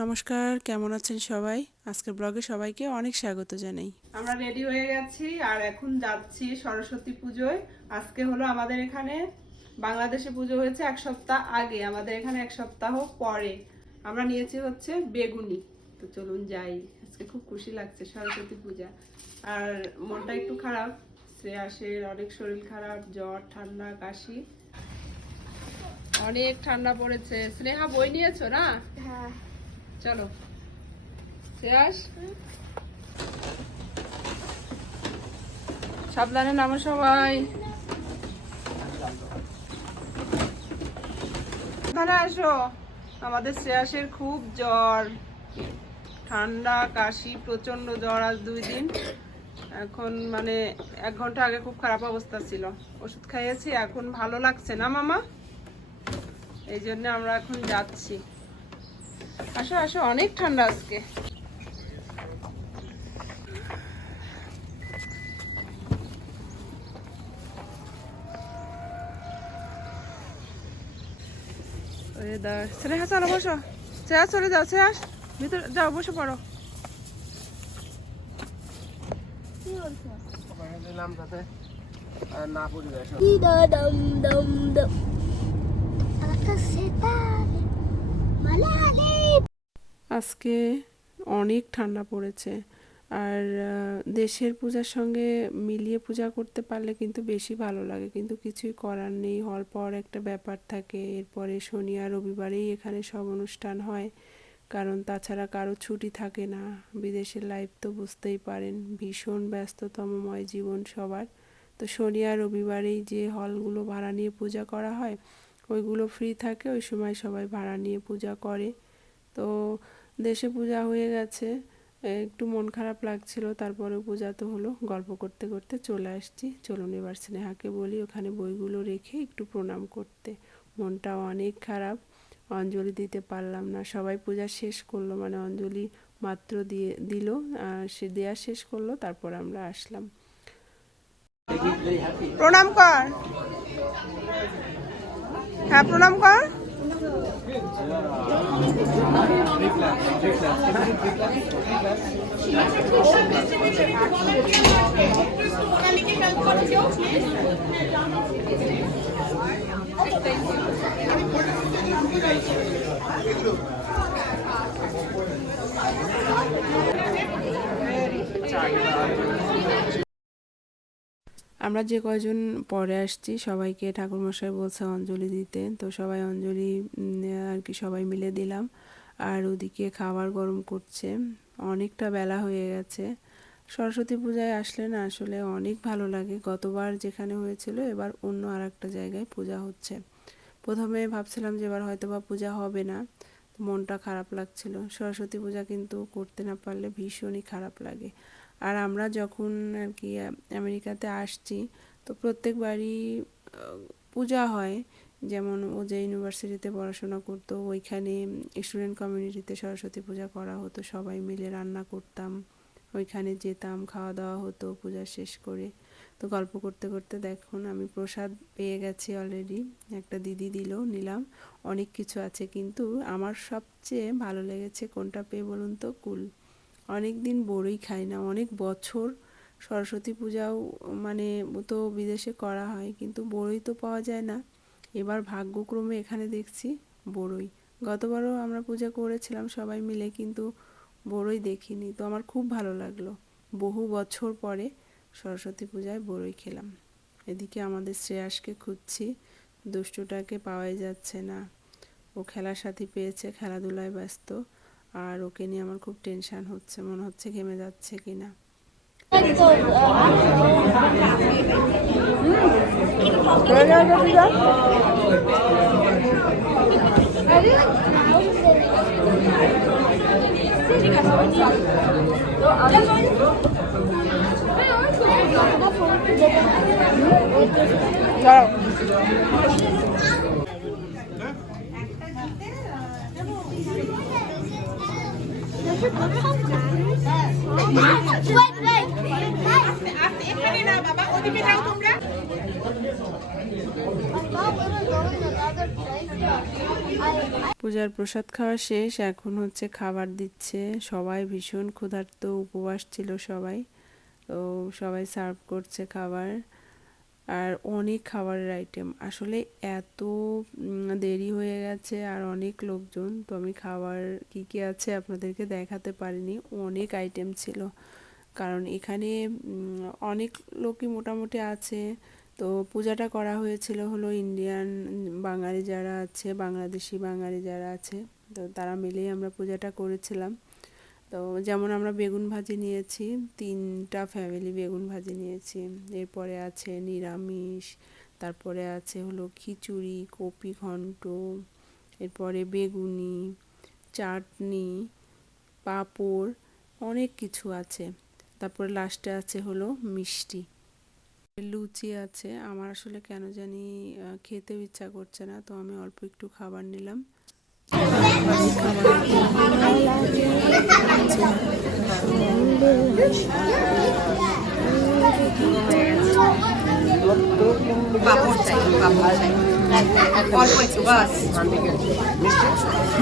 নমস্কার কেমন আছেন সবাই? আজকের ব্লগে সবাইকে অনেক স্বাগত জানাই। আমরা রেডি হয়ে গেছি আর এখন যাচ্ছি সরস্বতী পুজোয়। আজকে হলো আমাদের এখানে বাংলাদেশে পুজো হয়েছে এক সপ্তাহ আগে আমাদের এখানে এক সপ্তাহ পরে। আমরা নিয়েছি হচ্ছে বেগুনি। তো চলুন যাই। আজকে খুব খুশি লাগছে সরস্বতী পূজা। আর মনটা একটু খারাপ শ্রেয়াসের অনেক শরীর খারাপ জ্বর ঠান্ডা কাশি। অনেক ঠান্ডা পড়েছে। স্নেহা বই নিয়েছো না? চলো। শ্রেয়াস সাবধানে নামো সবাই। সাবধানে আসো। আমাদের শ্রেয়াসের খুব জ্বর। ঠান্ডা, কাশি প্রচণ্ড জ্বর আজ দুই দিন। এখন মানে এক ঘণ্টা আগে খুব খারাপ অবস্থা ছিল। ওষুধ খাইয়েছি, এখন ভালো লাগছে না মামা? এই জন্য আমরা এখন যাচ্ছি। আসো আসো অনেক ঠান্ডা আজকে। চলো বসো। শ্রেয়াস চলে যাও শ্রেয়াস ভিতরে যাও বসে পড়ো। দিলাম তাতে আর না আজকে অনেক ঠান্ডা পড়েছে। আর দেশের পূজার সঙ্গে মিলিয়ে পূজা করতে পারলে কিন্তু বেশি ভালো লাগে। কিন্তু কিছুই করার নেই। হল পর একটা ব্যাপার থাকে। এরপরে শনি আর রবিবারেই এখানে সব অনুষ্ঠান হয়। কারণ তাছাড়া কারও ছুটি থাকে না। বিদেশের লাইফ তো বুঝতেই পারেন। ভীষণ ব্যস্ততমময় জীবন সবার। তো শনি আর রবিবারেই যে হলগুলো ভাড়া নিয়ে পূজা করা হয়, ওইগুলো ফ্রি থাকে। ওই সময় সবাই ভাড়া নিয়ে পূজা করে। তো দেশে পূজা হয়ে গেছে একটু মন খারাপ লাগছিল তারপরে পূজা তো হলো, গল্প করতে করতে চলে আসছি। চলুন এবার স্নেহাকে বলি, ওখানে বইগুলো রেখে একটু প্রণাম করতে। মনটা অনেক খারাপ, অঞ্জলি দিতে পারলাম না, সবাই পূজা শেষ করল মানে অঞ্জলি মাত্র দিয়ে, দিল সে দেয়া শেষ করল, তারপর আমরা আসলাম। প্রণাম কর। হ্যাঁ প্রণাম কর। আমরা যে কয়জন পরে আসছি, সবাইকে ঠাকুরমশাই বলছে অঞ্জলি দিতে। তো সবাই অঞ্জলি আর কি সবাই মিলে দিলাম। আর ওদিকে খাবার গরম করছে। অনেকটা বেলা হয়ে গেছে। সরস্বতী পূজায় আসলে না, আসলে অনেক ভালো লাগে। গতবার যেখানে হয়েছিল, এবার অন্য আর একটা জায়গায় পূজা হচ্ছে। প্রথমে ভাবছিলাম যে এবার হয়তো বা পূজা হবে না। মনটা খারাপ লাগছিল। সরস্বতী পূজা কিন্তু করতে না পারলে ভীষণই খারাপ লাগে। আর আমরা যখন আর কি আমেরিকাতে আসছি, তো প্রত্যেকবারই পূজা হয়। যেমন ও যে ইউনিভার্সিটিতে পড়াশোনা করতো, ওইখানে স্টুডেন্ট কমিউনিটিতে সরস্বতী পূজা করা হতো, সবাই মিলে রান্না করতাম, ওইখানে যেতাম খাওয়া দাওয়া হতো, পূজা শেষ করে। তো গল্প করতে করতে দেখুন, আমি প্রসাদ পেয়ে গেছি অলরেডি একটা দিদি দিল, নিলাম, অনেক কিছু আছে, কিন্তু আমার সবচেয়ে ভালো লেগেছে কোনটা পেয়ে বলুন তো? কুল। অনেক দিন বড়ই খাই না, অনেক বছর সরস্বতী পূজাও মানে তো বিদেশে করা হয়, কিন্তু বড়ই তো পাওয়া যায় না। এবার ভাগ্যক্রমে এখানে দেখছি বড়ই। গতবারও আমরা পূজা করেছিলাম সবাই মিলে, কিন্তু বড়ই দেখিনি। তো আমার খুব ভালো লাগল। বহু বছর পরে সরস্বতী পূজায় বড়ই খেলাম। এদিকে আমাদের শ্রেয়াসকে খুঁজছি, দুষ্টুটাকে পাওয়াই যাচ্ছে না। ও খেলার সাথী পেয়েছে, খেলাধুলায় ব্যস্ত। আর ওকে নিয়ে আমার খুব টেনশন হচ্ছে, মনে হচ্ছে ঘেমে যাচ্ছে. এখানে না বাবা ওদিকে যাও তোমরা পূজার প্রসাদ খাওয়া শেষ, এখন হচ্ছে খাবার দিচ্ছে। সবাই ভীষণ ক্ষুধার্ত, উপবাস ছিল সবাই। তো সবাই সার্ভ করছে খাবার। আর অনেক খাবারের আইটেম আসলে এত দেরি হয়ে গেছে আর অনেক লোকজন, তো আমি খাবার কি কি আছে আপনাদেরকে দেখাতে পারিনি। অনেক আইটেম ছিল। কারণ এখানে অনেক লোকই মোটামুটি আছে। তো পূজাটা করা হয়েছিল হলো ইন্ডিয়ান বাঙালি যারা আছে, বাংলাদেশি বাঙালি যারা আছে, তো তারা মিলেই আমরা পূজাটা করেছিলাম। তো যেমন আমরা বেগুন ভাজি নিয়েছি, তিনটা ফ্যামিলি বেগুন ভাজি নিয়েছি। এরপরে আছে নিরামিষ, তারপরে আছে হলো খিচুড়ি, কপি ঘন্ট, এরপরে বেগুনি, চাটনি, পাঁপড়, অনেক কিছু আছে। তারপরে লাস্টে আছে হলো মিষ্টি। লুচি আছে, আমার আসলে কেন জানি খেতেও ইচ্ছা করছে না, তো আমি অল্প একটু খাবার নিলাম।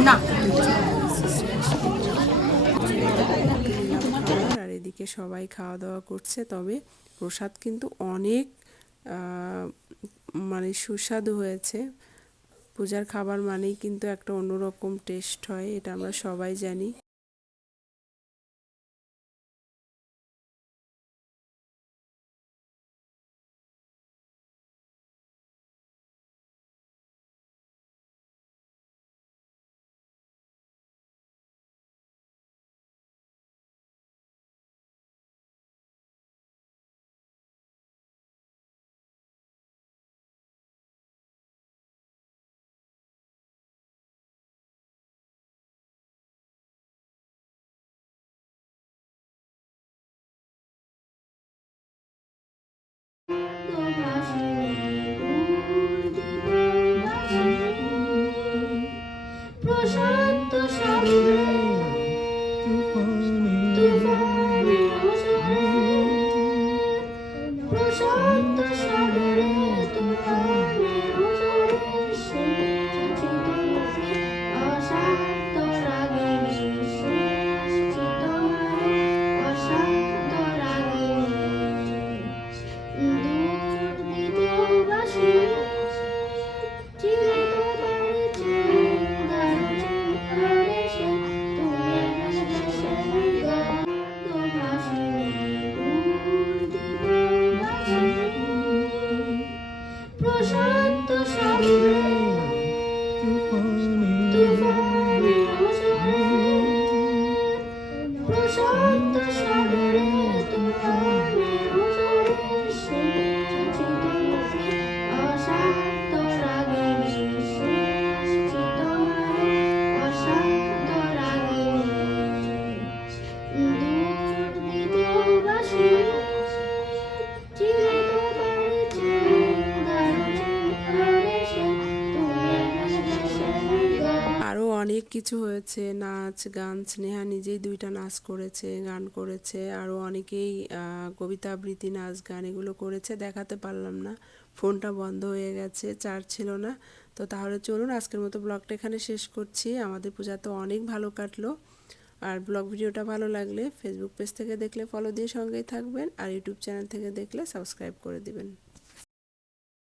না আর এদিকে সবাই খাওয়া দাওয়া করছে তবে প্রসাদ কিন্তু অনেক মানে সুস্বাদু হয়েছে। পূজার খাবার মানেই কিন্তু একটা অন্যরকম টেস্ট হয় এটা আমরা সবাই জানি। 多少悲欢，多荒凉。কিছু হয়েছে, নাচ, গান, স্নেহা নিজেই দুইটা নাচ করেছে, গান করেছে আরও অনেকেই কবিতা আবৃত্তি, নাচ, গান এগুলো করেছে, দেখাতে পারলাম না। ফোনটা বন্ধ হয়ে গেছে, চার্জ ছিল না। তো তাহলে চলুন, আজকের মতো ব্লগটা এখানে শেষ করছি। আমাদের পূজা তো অনেক ভালো কাটলো। আর ব্লগ ভিডিওটা ভালো লাগলে ফেসবুক পেজ থেকে দেখলে ফলো দিয়ে সঙ্গেই থাকবেন। আর ইউটিউব চ্যানেল থেকে দেখলে সাবস্ক্রাইব করে দিবেন।